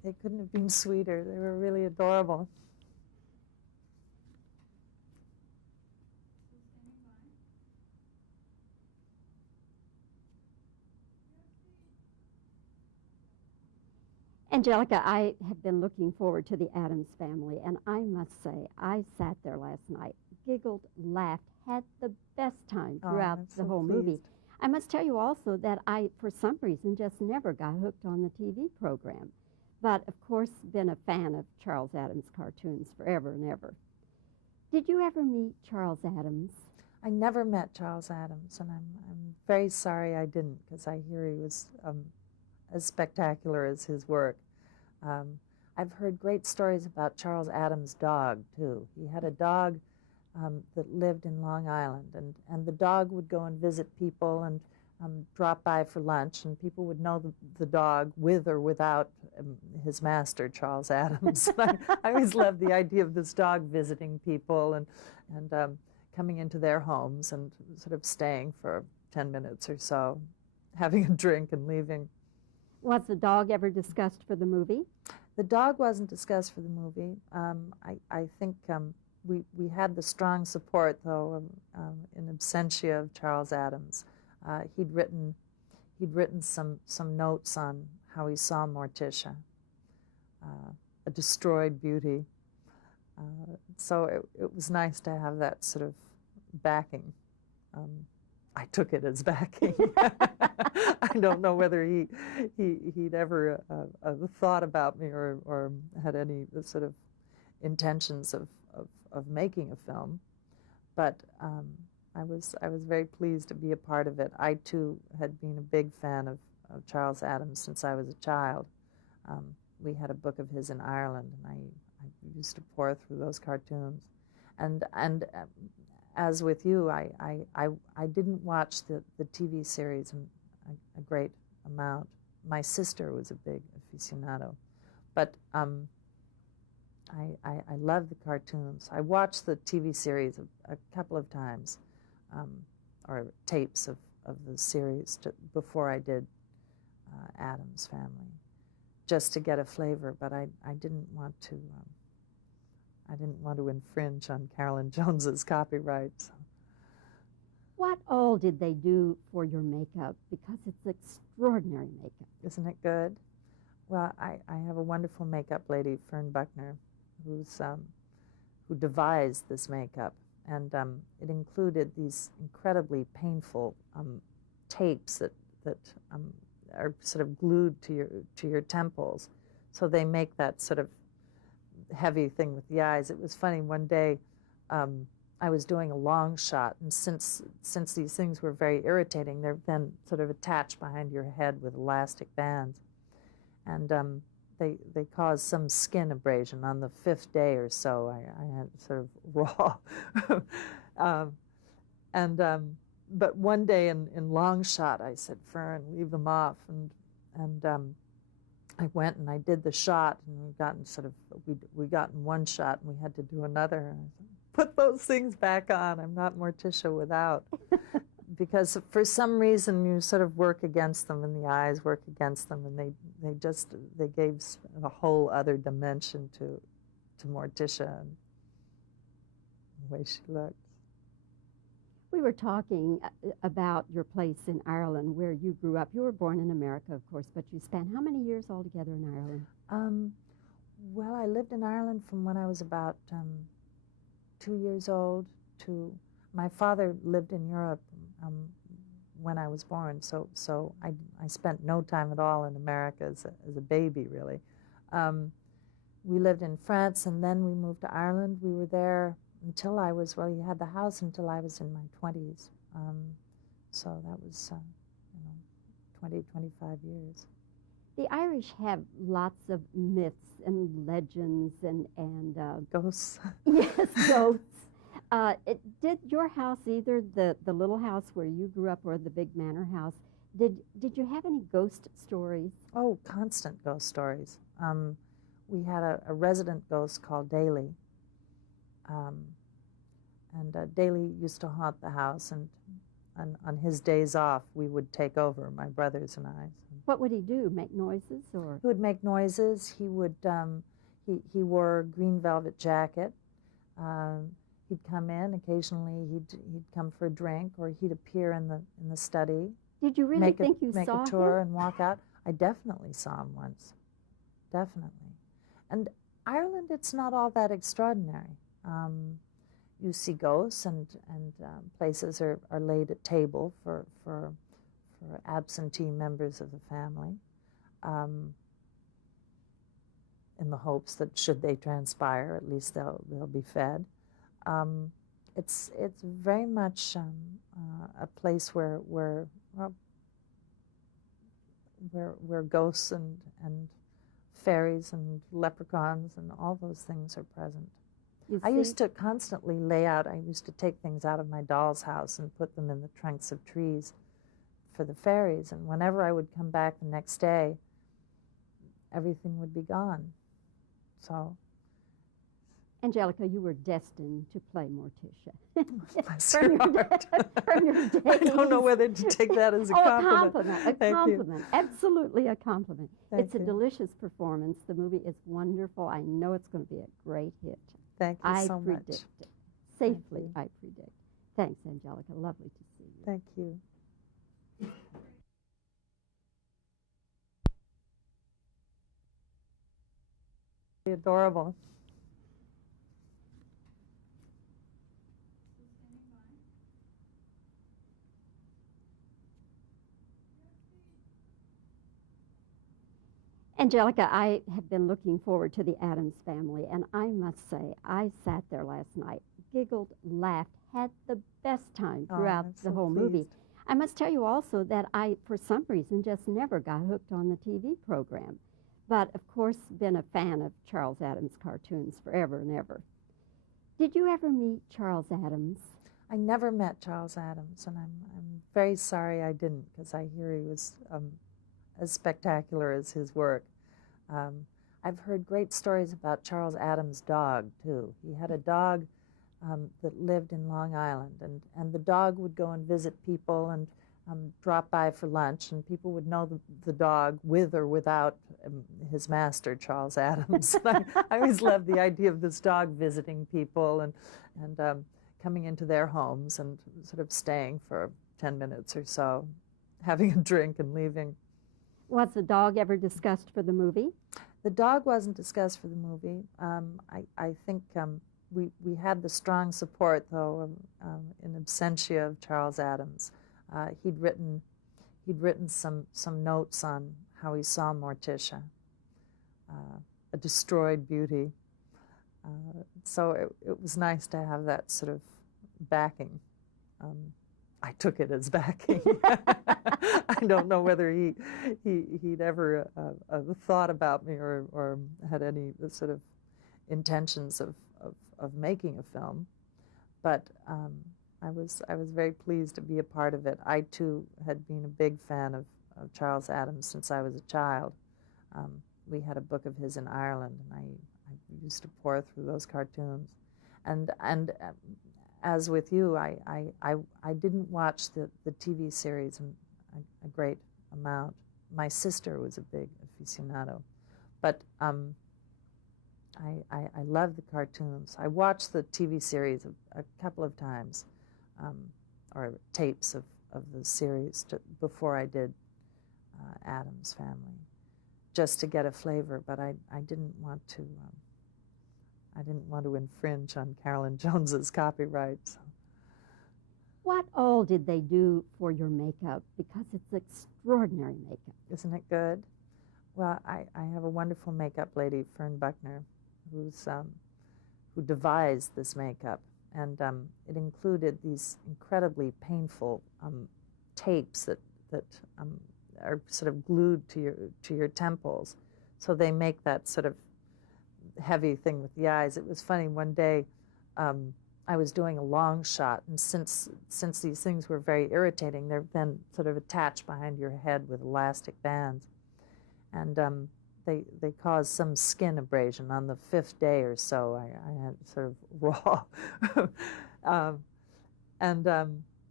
They couldn't have been sweeter. They were really adorable. Anjelica, I have been looking forward to the Addams Family, and I must say, I sat there last night, giggled, laughed, had the best time throughout the whole movie. I must tell you also that I, for some reason, just never got hooked on the TV program. But, of course, been a fan of Charles Addams cartoons forever and ever. Did you ever meet Charles Addams? I never met Charles Addams, and I'm very sorry I didn't, because I hear he was as spectacular as his work. I've heard great stories about Charles Addams' dog, too. He had a dog that lived in Long Island, and the dog would go and visit people and drop by for lunch, and people would know the dog with or without his master, Charles Addams. I always loved the idea of this dog visiting people and coming into their homes and sort of staying for 10 minutes or so, having a drink and leaving. Was the dog ever discussed for the movie? The dog wasn't discussed for the movie. I think we had the strong support, though, in absentia of Charles Addams. He'd written some notes on how he saw Morticia, a destroyed beauty. So it was nice to have that sort of backing. I took it as backing. I don't know whether he'd ever thought about me or had any sort of intentions of making a film, but I was very pleased to be a part of it. I too had been a big fan of Charles Addams since I was a child. We had a book of his in Ireland, and I used to pore through those cartoons, and as with you, I didn't watch the TV series a great amount. My sister was a big aficionado, but I love the cartoons. I watched the TV series a couple of times, or tapes of the series before I did Addams Family, just to get a flavor. But I didn't want to. I didn't want to infringe on Carolyn Jones's copyright. So. What all did they do for your makeup? Because it's extraordinary makeup. Isn't it good? Well, I have a wonderful makeup lady, Fern Buckner, who devised this makeup, and it included these incredibly painful tapes that are sort of glued to your temples, so they make that sort of heavy thing with the eyes. It was funny, one day I was doing a long shot, and since these things were very irritating, they're then sort of attached behind your head with elastic bands, and they caused some skin abrasion. On the 5th day or so, I had sort of raw. But one day in long shot, I said, Fern, leave them off, and I went and I did the shot, and we got in one shot, and we had to do another. And I said, put those things back on. I'm not Morticia without. Because for some reason you sort of work against them, and the eyes work against them, and they gave a whole other dimension to Morticia and the way she looked. We were talking about your place in Ireland where you grew up. You were born in America, of course, but you spent how many years altogether in Ireland? Well, I lived in Ireland from when I was about 2 years old to... My father lived in Europe when I was born, so I spent no time at all in America as a baby, really. We lived in France, and then we moved to Ireland. We were there until I was, well, you had the house until I was in my 20s. So that was, 20, 25 years. The Irish have lots of myths and legends and ghosts. Yes, ghosts. Did your house, either the little house where you grew up or the big manor house, did you have any ghost stories? Oh, constant ghost stories. We had a resident ghost called Daly. And Daly used to haunt the house, and on his days off, we would take over, my brothers and I. What would he do? Make noises, or? He would make noises. He would. He wore a green velvet jacket. He'd come in occasionally. He'd come for a drink, or he'd appear in the study. Did you really think you make saw a tour him? and walk out? I definitely saw him once. Definitely. And Ireland, it's not all that extraordinary. You see ghosts, and places are laid at table for absentee members of the family, in the hopes that should they transpire, at least they'll be fed. It's very much a place where ghosts and fairies and leprechauns and all those things are present. I used to constantly I used to take things out of my doll's house and put them in the trunks of trees for the fairies, and whenever I would come back the next day, everything would be gone. So, Anjelica, you were destined to play Morticia. Bless your heart. From your days. I don't know whether to take that as a compliment. A compliment. Absolutely a compliment. It's you. a delicious performance. The movie is wonderful. I know it's going to be a great hit. Thank you so much. I predict it. Safely, I predict. Thanks, Anjelica. Lovely to see you. Thank you. Adorable. Anjelica, I have been looking forward to the Addams Family, and I must say, I sat there last night, giggled, laughed, had the best time throughout the whole movie. I must tell you also that I, for some reason, just never got hooked on the TV program. But, of course, been a fan of Charles Addams cartoons forever and ever. Did you ever meet Charles Addams? I never met Charles Addams, and I'm very sorry I didn't, because I hear he was as spectacular as his work. I've heard great stories about Charles Addams' dog, too. He had a dog that lived in Long Island, and the dog would go and visit people and drop by for lunch, and people would know the dog with or without his master, Charles Addams. I always loved the idea of this dog visiting people and coming into their homes and sort of staying for 10 minutes or so, having a drink and leaving. Was the dog ever discussed for the movie? The dog wasn't discussed for the movie. I think we had the strong support, though, in absentia of Charles Addams. He'd written some notes on how he saw Morticia, a destroyed beauty. So it was nice to have that sort of backing. I took it as backing. I don't know whether he'd ever thought about me or had any sort of intentions of making a film, but I was very pleased to be a part of it. I too had been a big fan of Charles Addams since I was a child. We had a book of his in Ireland, and I used to pore through those cartoons, and as with you, I didn't watch the TV series a great amount. My sister was a big aficionado, but I love the cartoons. I watched the TV series a couple of times, or tapes of the series before I did Addams Family, just to get a flavor. But I didn't want to. I didn't want to infringe on Carolyn Jones's copyright. So. What all did they do for your makeup? Because it's extraordinary makeup. Isn't it good? Well, I have a wonderful makeup lady, Fern Buckner, who devised this makeup. And it included these incredibly painful tapes that are sort of glued to your temples. So they make that sort of heavy thing with the eyes. It was funny, one day I was doing a long shot, and since these things were very irritating, they're then sort of attached behind your head with elastic bands, and they caused some skin abrasion. On the 5th day or so, I had sort of raw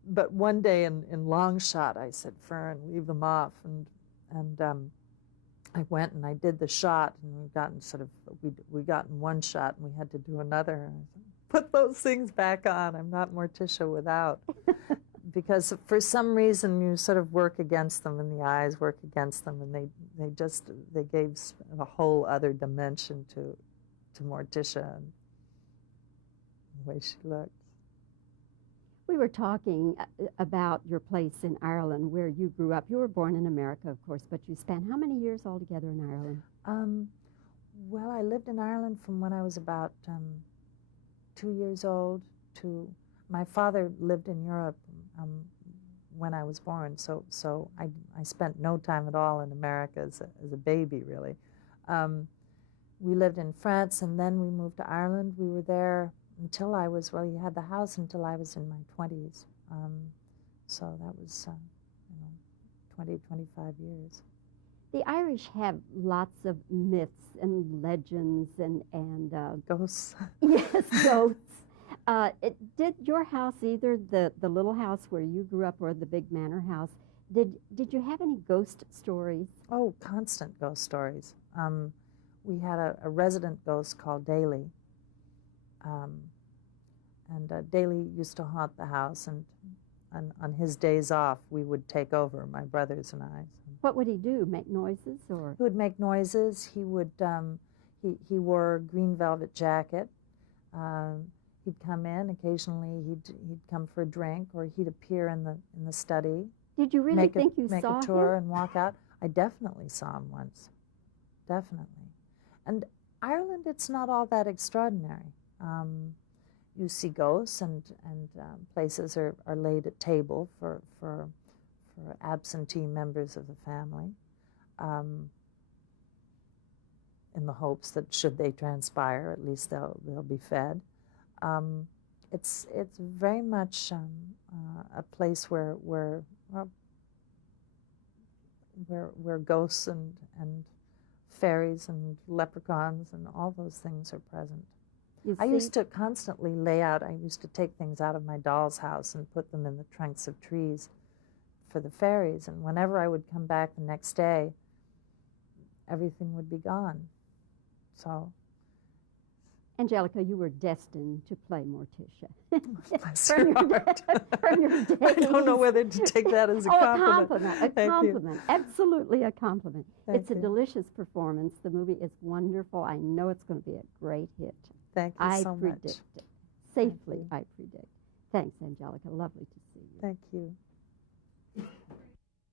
but one day in long shot, I said, Fern, leave them off, and I went and I did the shot, and we got in one shot, and we had to do another. And I said, put those things back on. I'm not Morticia without. Because for some reason you sort of work against them, and the eyes work against them, and they gave a whole other dimension to Morticia and the way she looked. We were talking about your place in Ireland, where you grew up. You were born in America, of course, but you spent how many years altogether in Ireland? Well, I lived in Ireland from when I was about 2 years old to my father lived in Europe when I was born, so I spent no time at all in America as a baby, really. We lived in France, and then we moved to Ireland. We were there until I was, well, you had the house until I was in my 20s. So that was, 20, 25 years. The Irish have lots of myths and legends and Ghosts. Yes, ghosts. Did your house, either the little house where you grew up or the big manor house, did you have any ghost stories? Oh, constant ghost stories. We had a resident ghost called Daly. And Daly used to haunt the house, and on his days off, we would take over, my brothers and I. What would he do, make noises, or? He would make noises. He would, he wore a green velvet jacket. He'd come in, occasionally he'd come for a drink, or he'd appear in the study. Did you really think you make saw a tour him? And walk out? I definitely saw him once, definitely. And Ireland, it's not all that extraordinary. You see ghosts, and places are laid at table for absentee members of the family, in the hopes that should they transpire, at least they'll be fed. It's very much a place where ghosts and fairies and leprechauns and all those things are present. I used to constantly I used to take things out of my doll's house and put them in the trunks of trees for the fairies, and whenever I would come back the next day, everything would be gone. So, Anjelica, you were destined to play Morticia. Bless your heart. From your days. I don't know whether to take that as a compliment. A compliment, absolutely a compliment. It's a delicious performance. The movie is wonderful. I know it's going to be a great hit. Thank you so much. I predict it. Safely, I predict. Thanks, Anjelica. Lovely to see you. Thank you.